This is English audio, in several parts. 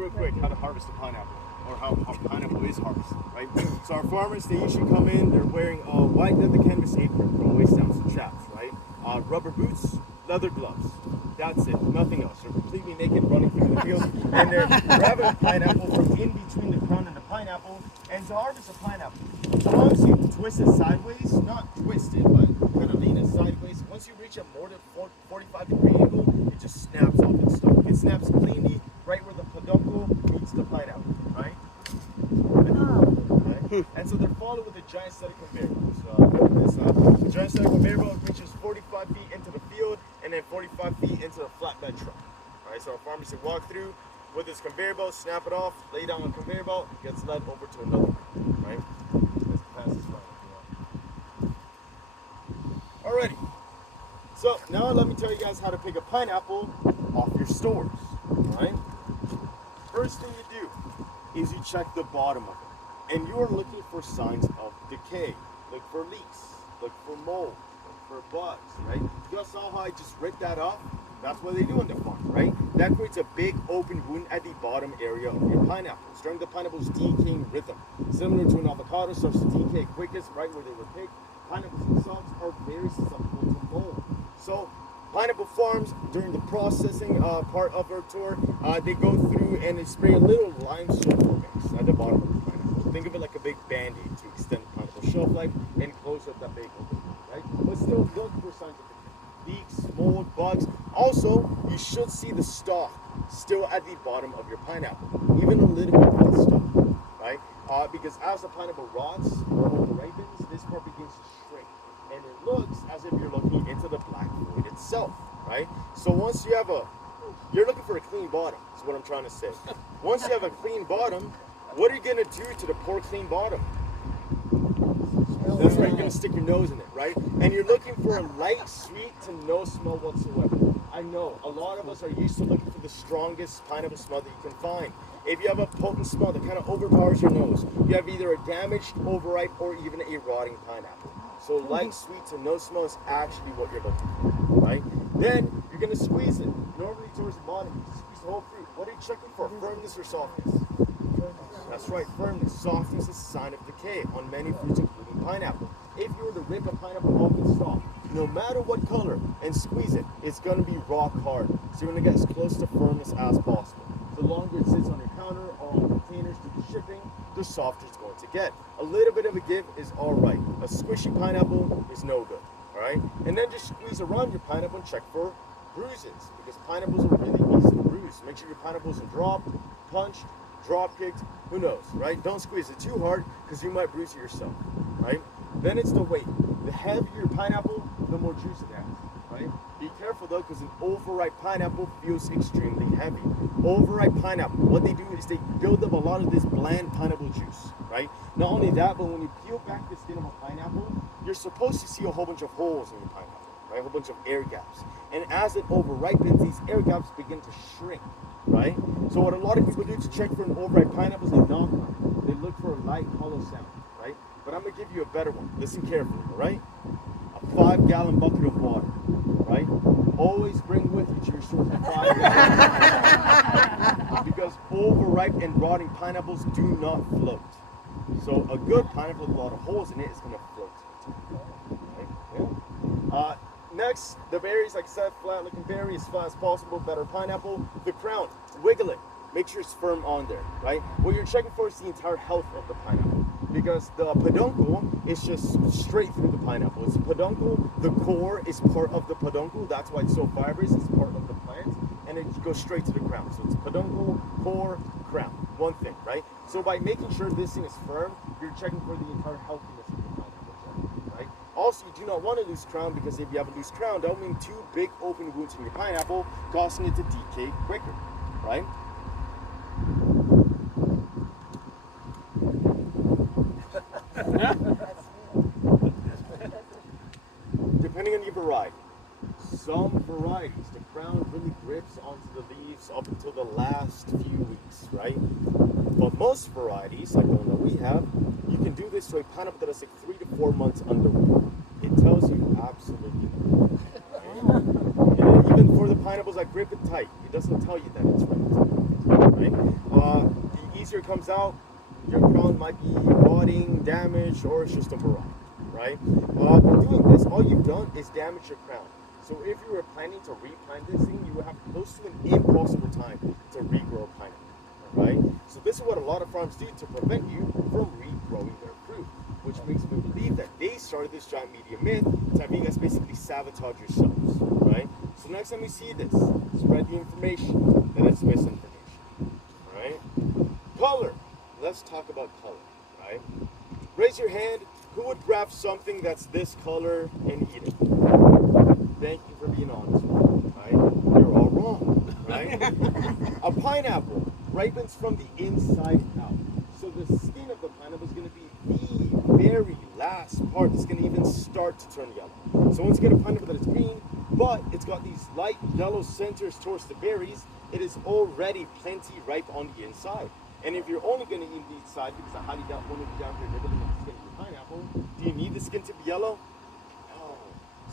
real quick how to harvest a pineapple, or how pineapple is harvested, right? So our farmers, they usually come in, they're wearing a white leather canvas apron from waist down, so chaps, right? Rubber boots, leather gloves. That's it, nothing else. They're completely naked running through the field, and they're grabbing a pineapple from in between the crown and the pineapple. And to harvest a pineapple, so once you twist it sideways, not twisted, but kind of lean it sideways, once you reach a more than 45-degree angle, it just snaps off its stalk. It snaps cleanly right where the peduncle meets the pineapple, right? Okay? And so they're followed with a giant set of conveyor belts. The giant set of conveyor belt reaches 45 feet into the field and then 45 feet into the flatbed truck. All right, so our farmers can walk through with this conveyor belt, snap it off, lay down on the conveyor belt, gets led over to another one, right? Let's pass this one. Alrighty. So now let me tell you guys how to pick a pineapple off your stores, right? First thing you do is you check the bottom of it, and you're looking for signs of decay. Look for leaks, look for mold, look for bugs, right? You guys saw how I just ripped that off? That's what they do on the farm, right? That creates a big open wound at the bottom area of your pineapple, starting the pineapple's decaying rhythm. Similar to an avocado, starts to decay quickest right where they were picked. Pineapples themselves are very susceptible to mold. So pineapple farms, during the processing part of our tour, they go through and they spray a little lime sulfur mix at the bottom of the pineapple. Think of it like a big band-aid to extend the pineapple shelf life and close up that big open wound, right? But still look for signs of leaks, mold, bugs. Also, you should see the stalk still at the bottom of your pineapple, even a little bit of the stalk, right? Because as the pineapple rots or overripens, this part begins to shrink, and it looks as if you're looking into the black void itself, right? So once you have you're looking for a clean bottom, is what I'm trying to say. Once you have a clean bottom, what are you gonna do to the poor clean bottom? That's right, you're gonna stick your nose in it, right? And you're looking for a light, sweet to no smell whatsoever. I know, a lot of us are used to looking for the strongest pineapple smell that you can find. If you have a potent smell that kind of overpowers your nose, you have either a damaged, overripe, or even a rotting pineapple. So light, sweet to no smell is actually what you're looking for, right? Then you're gonna squeeze it. Normally towards the bottom, you squeeze the whole fruit. What are you checking for? Firmness or softness? That's right, firmness. Softness is a sign of decay on many fruits, including pineapple. If you were to rip a pineapple off its stalk, no matter what color, and squeeze it, it's going to be rock hard. So you're going to get as close to firmness as possible. The longer it sits on your counter or on containers to the shipping, the softer it's going to get. A little bit of a give is all right. A squishy pineapple is no good, all right? And then just squeeze around your pineapple and check for bruises, because pineapples are really easy to bruise. Make sure your pineapple isn't dropped, punched, drop kicked, who knows, right? Don't squeeze it too hard because you might bruise it yourself, right? Then it's the weight. The heavier your pineapple, the more juice it has, right? Be careful though, because an overripe pineapple feels extremely heavy. Overripe pineapple, what they do is they build up a lot of this bland pineapple juice, right? Not only that, but when you peel back the skin of a pineapple, you're supposed to see a whole bunch of holes in your pineapple, right? A whole bunch of air gaps. And as it overripens, these air gaps begin to shrink, right? So what a lot of people do to check for an overripe pineapple is they knock on it. They look for a light, hollow sound, right? But I'm gonna give you a better one. Listen carefully, all right? A 5-gallon bucket of water, right? Always bring with you to your store 5 gallons. Because overripe and rotting pineapples do not float. So a good pineapple with a lot of holes in it is gonna float. Right? Yeah. Next, the berries, like I said, flat looking berry, as flat as possible, better pineapple. The crown, wiggle it. Make sure it's firm on there, right? What you're checking for is the entire health of the pineapple, because the peduncle is just straight through the pineapple. It's a peduncle, the core is part of the peduncle, that's why it's so fibrous, it's part of the plant, and it goes straight to the crown. So it's peduncle, core, crown, one thing, right? So by making sure this thing is firm, you're checking for the entire healthiness of the pineapple, right? Also, you do not want a loose crown, because if you have a loose crown, that will mean 2 big open wounds in your pineapple, causing it to decay quicker, right? Depending on your variety. Some varieties, the crown really grips onto the leaves up until the last few weeks, right? But most varieties, like the one that we have, you can do this to a pineapple that is like 3 to 4 months underwater. It tells you absolutely nothing. And even for the pineapples that grip it tight, it doesn't tell you that it's ready, right? the easier it comes out, your crown might be rotting, damaged, or it's just a mirage, right? By doing this, all you've done is damage your crown. So if you were planning to replant this thing, you would have close to an impossible time to regrow a pineapple, right? So this is what a lot of farms do to prevent you from regrowing their fruit, which makes me believe that they started this giant media myth to have you guys basically sabotage yourselves, right? So next time you see this, spread the information that it's misinformation, right? Color. Let's talk about color, right? Raise your hand. Who would grab something that's this color and eat it? Thank you for being honest, right? You're all wrong, right? A pineapple ripens from the inside out. So the skin of the pineapple is going to be the very last part that's going to even start to turn yellow. So once you get a pineapple that is green, but it's got these light yellow centers towards the berries, it is already plenty ripe on the inside. And if you're only going to eat the inside, because I highly doubt one of you down here are looking at the skin of your pineapple, do you need the skin to be yellow? No.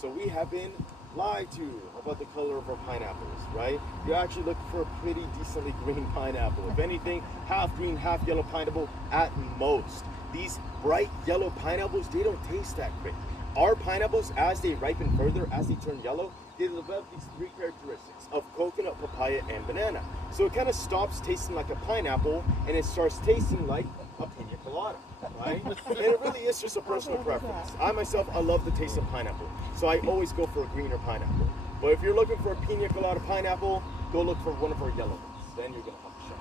So we have been lied to about the color of our pineapples, right? You're actually looking for a pretty decently green pineapple. If anything, half green, half yellow pineapple at most. These bright yellow pineapples, they don't taste that great. Our pineapples, as they ripen further, as they turn yellow, they develop these three characteristics of coconut, papaya, and banana. So it kind of stops tasting like a pineapple and it starts tasting like a pina colada, right? And it really is just a personal preference. I myself, I love the taste of pineapple. So I always go for a greener pineapple. But if you're looking for a pina colada pineapple, go look for one of our yellow ones. Then you're gonna have a shot,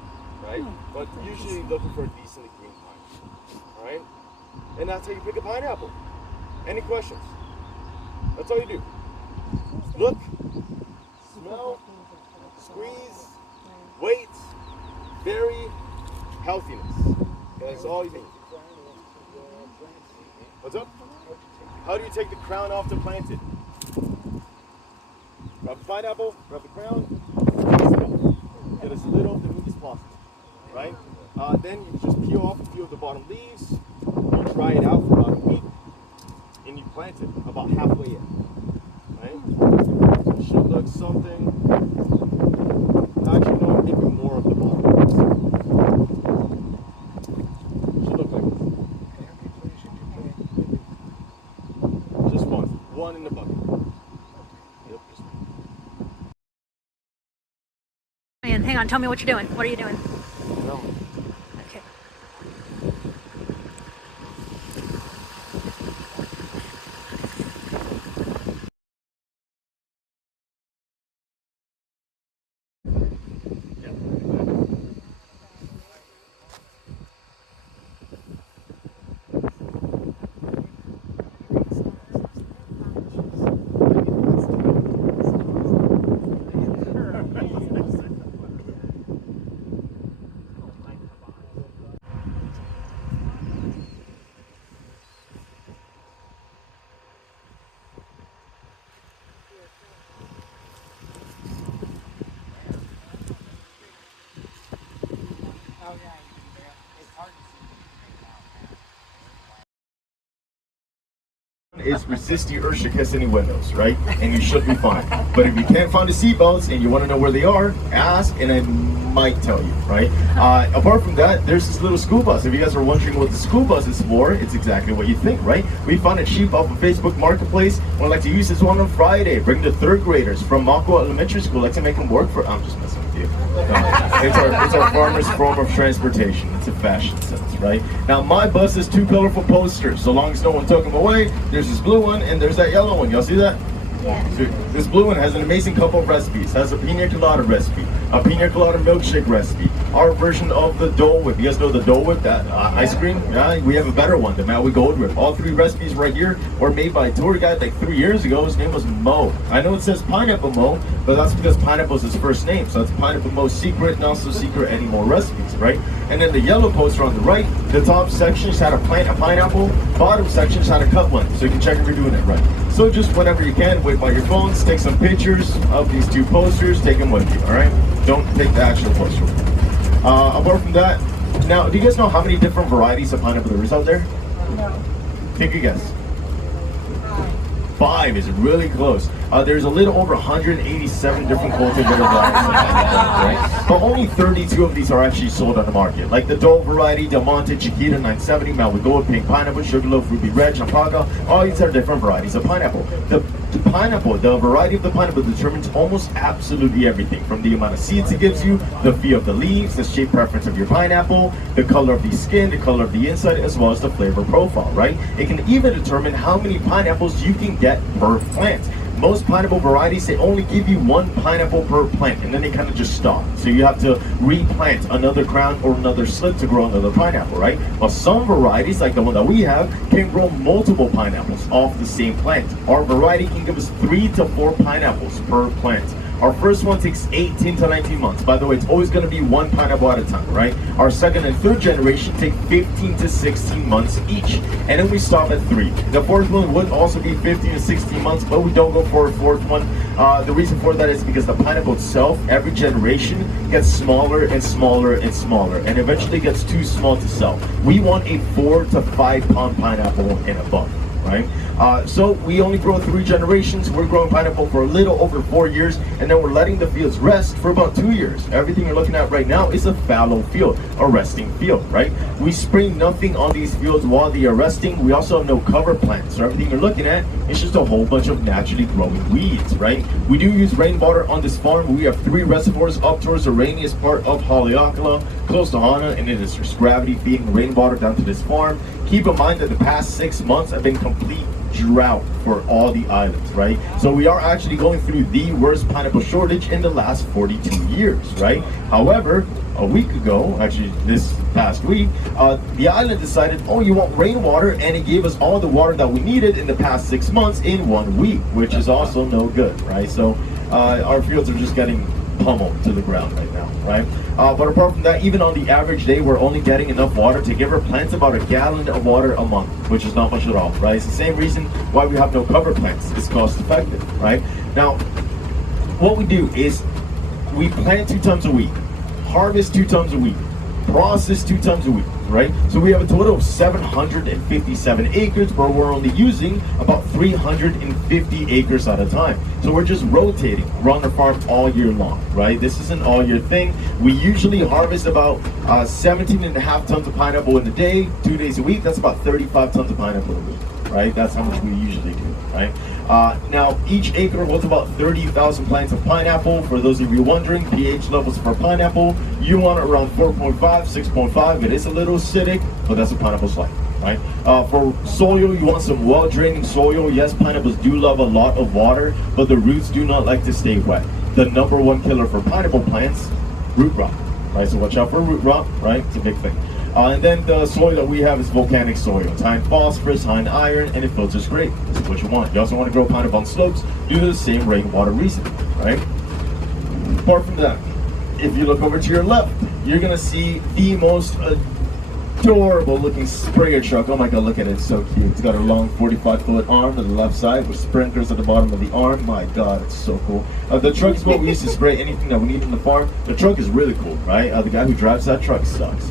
right? But usually looking for a decently green pineapple, all right? And that's how you pick a pineapple. Any questions? That's all you do. Look, smell, squeeze, wait, berry, healthiness. That's all you need. What's up? How do you take the crown off to plant it? Grab the pineapple, grab the crown, get as little of the meat as possible, right? Then you just peel off a few of the bottom leaves, you dry it out for about a week, and you plant it about halfway in, right? It should look something, actually no, maybe more of the bottom leaves. It should look like this. Just one in the bucket. Yep, just one. And hang on, tell me what you're doing. What are you doing? No. Okay. Is resist the urge to kiss any windows, right? And you should be fine. But if you can't find the seatbelts and you want to know where they are, ask and I might tell you, right? Apart from that, there's this little school bus. If you guys are wondering what the school bus is for, it's exactly what you think, right? We found it cheap off of Facebook Marketplace. We'd like to use this one on Friday. Bring the third graders from Mako Elementary School. Like to make them work for. I'm just messing with you. It's our farmer's form of transportation. It's a fashion sense, right? Now my bus is two colorful posters. So long as no one took them away, there's this blue one and there's that yellow one. Y'all see that? Yeah. So this blue one has an amazing couple of recipes. It has a pina colada recipe, a pina colada milkshake recipe, our version of the Dole Whip. You guys know the Dole Whip, that ice cream? Yeah, we have a better one, the Maui Gold Whip. All three recipes right here were made by a tour guide like 3 years ago. His name was Mo. I know it says Pineapple Mo, but that's because pineapple is his first name. So it's Pineapple Mo's secret, not so secret any more recipes, right? And then the yellow poster on the right, the top section just had to plant a pineapple, bottom section just had to cut one. So you can check if you're doing it right. So just whenever you can, whip out your phones, take some pictures of these two posters, take them with you, all right? Don't take the actual poster. Apart from that, now, do you guys know how many different varieties of pineapple there is out there? No. Take a guess. 5 is really close. There's a little over 187 different cultivated varieties, right? But only 32 of these are actually sold on the market. Like the Dole variety, Del Monte, Chiquita 970, Malva Gold, Pink Pineapple, Sugarloaf, Ruby Red, Champaca. All these are different varieties of pineapple. The pineapple, the variety of the pineapple determines almost absolutely everything, from the amount of seeds it gives you, the feel of the leaves, the shape preference of your pineapple, the color of the skin, the color of the inside, as well as the flavor profile, right? It can even determine how many pineapples you can get per plant. Most pineapple varieties, they only give you 1 pineapple per plant, and then they kind of just stop. So you have to replant another crown or another slip to grow another pineapple, right? But some varieties, like the one that we have, can grow multiple pineapples off the same plant. Our variety can give us 3 to 4 pineapples per plant. Our first one takes 18 to 19 months. By the way, it's always going to be 1 pineapple at a time, right? Our second and third generation take 15 to 16 months each. And then we stop at 3. The fourth one would also be 15 to 16 months, but we don't go for a fourth one. The reason for that is because the pineapple itself, every generation, gets smaller and smaller and smaller, and eventually gets too small to sell. We want a 4 to 5 pound pineapple and above, right? So we only grow 3 generations. We're growing pineapple for a little over 4 years, and then we're letting the fields rest for about 2 years. Everything you're looking at right now is a fallow field, a resting field, right? We spray nothing on these fields while they are resting. We also have no cover plants. So everything you're looking at is just a whole bunch of naturally growing weeds, right? We do use rainwater on this farm. We have 3 reservoirs up towards the rainiest part of Haleakala, close to Hana, and it is just gravity feeding rainwater down to this farm. Keep in mind that the past 6 months have been complete drought for all the islands, right? So we are actually going through the worst pineapple shortage in the last 42 years, right? However, a week ago, actually this past week, the island decided, oh, you want rainwater, and it gave us all the water that we needed in the past 6 months in 1 week, which is also no good, right? So our fields are just getting pummeled to the ground right now, right? But apart from that, even on the average day, we're only getting enough water to give our plants about a gallon of water a month, which is not much at all, right? It's the same reason why we have no cover plants. It's cost effective, right? Now, what we do is we plant 2 times a week, harvest 2 times a week, process 2 times a week, right? So we have a total of 757 acres, but we're only using about 350 acres at a time. So we're just rotating around the farm all year long, right? This is an all year thing. We usually harvest about 17 and a half tons of pineapple in a day, 2 days a week. That's about 35 tons of pineapple a week, right? That's how much we usually do, right? Now, each acre holds about 30,000 plants of pineapple. For those of you wondering, pH levels for pineapple, you want it around 4.5, 6.5. It is a little acidic, but that's what pineapple's like, right? For soil, you want some well-draining soil. Yes, pineapples do love a lot of water, but the roots do not like to stay wet. The number 1 killer for pineapple plants, root rot, right? So watch out for root rot, right? It's a big thing. And then the soil that we have is volcanic soil. It's high in phosphorus, high in iron, and it filters great. That's what you want. You also want to grow pineapple on slopes due to the same rainwater reason, right? Apart from that, if you look over to your left, you're going to see the most adorable looking sprayer truck. Oh my god, look at it, it's so cute. It's got a long 45-foot arm on the left side with sprinklers at the bottom of the arm. My god, it's so cool. The truck is what we use to spray anything that we need on the farm. The truck is really cool, right? The guy who drives that truck sucks.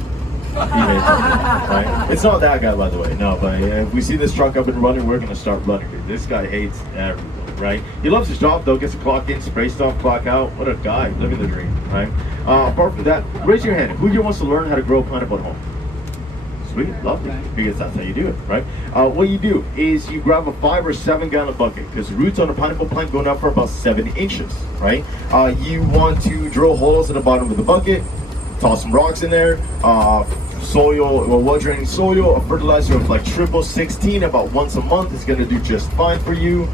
Right? It's not that guy, by the way. No, but if we see this truck up and running, we're gonna start running it. This guy hates everything, right? He loves his job though. Gets to clock in, spray stuff, clock out. What a guy! Living the dream, right? Apart from that, raise your hand. Who here wants to learn how to grow pineapple at home? Sweet, lovely, because that's how you do it, right? What you do is you grab a 5 or 7 gallon bucket, because roots on a pineapple plant go down for about 7 inches, right? You want to drill holes at the bottom of the bucket, toss some rocks in there, soil, well-draining soil, a fertilizer of like 16 about once a month is going to do just fine for you.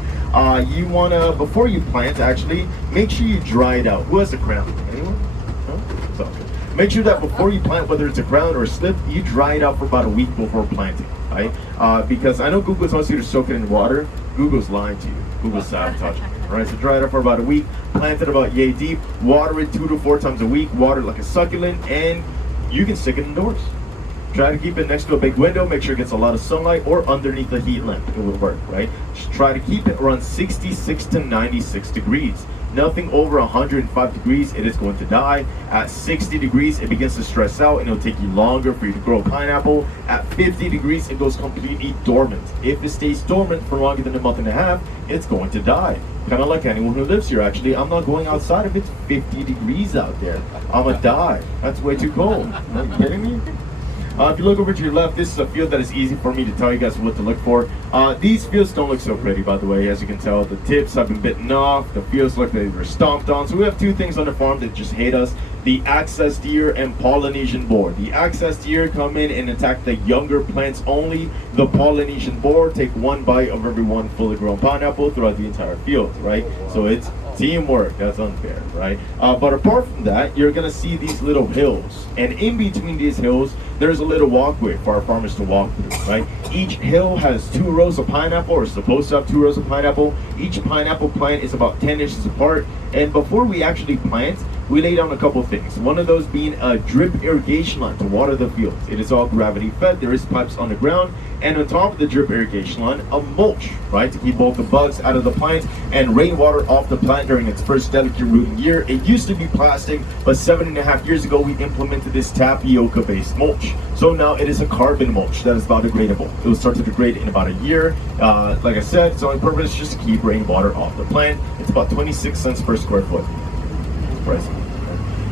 You want to, before you plant, actually, make sure you dry it out. Who has a crown? Anyone? No? It's all good. Make sure that before you plant, whether it's a crown or a slip, you dry it out for about a week before planting, right? Because I know Google wants you to soak it in water. Google's lying to you. Google's sabotaging you. Right, so dry it up for about a week, plant it about yay deep, water it 2 to 4 times a week, water it like a succulent, and you can stick it indoors. Try to keep it next to a big window, make sure it gets a lot of sunlight, or underneath the heat lamp, it will work, right? Just try to keep it around 66 to 96 degrees. Nothing over 105 degrees, it is going to die. At 60 degrees, it begins to stress out and it'll take you longer for you to grow a pineapple. At 50 degrees, it goes completely dormant. If it stays dormant for longer than a month and a half, it's going to die. Kind of like anyone who lives here, actually. I'm not going outside if it's 50 degrees out there. I'm gonna die. That's way too cold. Are you kidding me? If you look over to your left, this is a field that is easy for me to tell you guys what to look for. These fields don't look so pretty, by the way. As you can tell, the tips have been bitten off. The fields look like they were stomped on. So we have two things on the farm that just hate us: the access deer and Polynesian boar. The access deer come in and attack the younger plants only. The Polynesian boar take one bite of every one fully grown pineapple throughout the entire field, right? So it's teamwork. That's unfair, right? But apart from that, you're gonna see these little hills, and in between these hills, there's a little walkway for our farmers to walk through, right? Each hill has 2 rows of pineapple, or is supposed to have 2 rows of pineapple. Each pineapple plant is about 10 inches apart, and before we actually plant, we lay down a couple things. One of those being a drip irrigation line to water the fields. It is all gravity fed. There is pipes on the ground, and on top of the drip irrigation line, a mulch, right, to keep both the bugs out of the plant and rainwater off the plant during its first delicate rooting year. It used to be plastic, but 7.5 years ago, we implemented this tapioca-based mulch. So now it is a carbon mulch that is biodegradable. It will start to degrade in about a year. Like I said, its only purpose is just to keep rainwater off the plant. It's about 26 cents per square foot. Pricey.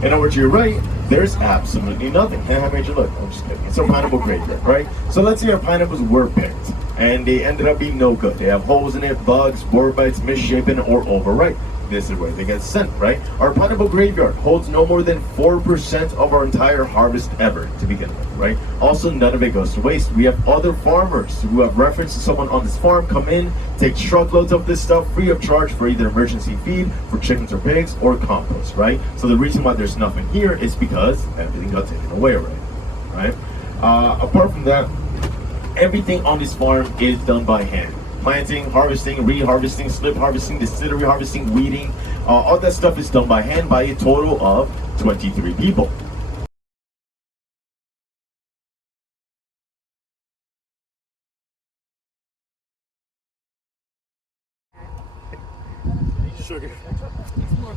And over to your right, there's absolutely nothing. How made you look? I'm just kidding. It's a pineapple graveyard, right? So let's say our pineapples were picked and they ended up being no good. They have holes in it, bugs, boar bites, misshapen, or overripe. This is where they get sent, right? Our pineapple graveyard holds no more than 4% of our entire harvest ever to begin with, right? Also, none of it goes to waste. We have other farmers who have reference to someone on this farm come in, take truckloads of this stuff free of charge for either emergency feed for chickens or pigs or compost, right? So the reason why there's nothing here is because everything got taken away already, right? Apart from that, everything on this farm is done by hand. Planting, harvesting, re-harvesting, slip harvesting, distillery harvesting, weeding, all that stuff is done by hand by a total of 23 people. Sugar.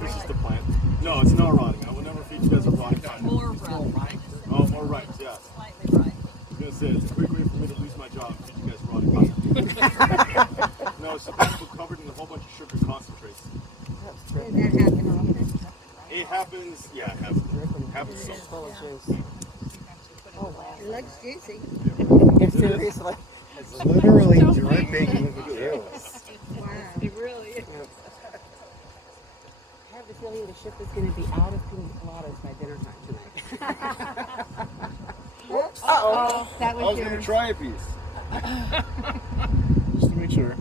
This is the plant. No, it's not rotting. I will never feed you guys a rotting plant. More right. Oh, more right, yes. Slightly right. I was going to say, it's a quick way for me to lose my job and feed you guys rotting plant. No, it's a pineapple covered in a whole bunch of sugar concentrates. Did that happen often? It happens, yeah, it happens sometimes. Oh, wow. It looks juicy. Seriously. It's literally dripping juice. Wow. It really is. I have the feeling the ship is going to be out of pina coladas by dinner time tonight. Uh-oh. That I was was going to yours. try a piece. Just to make sure.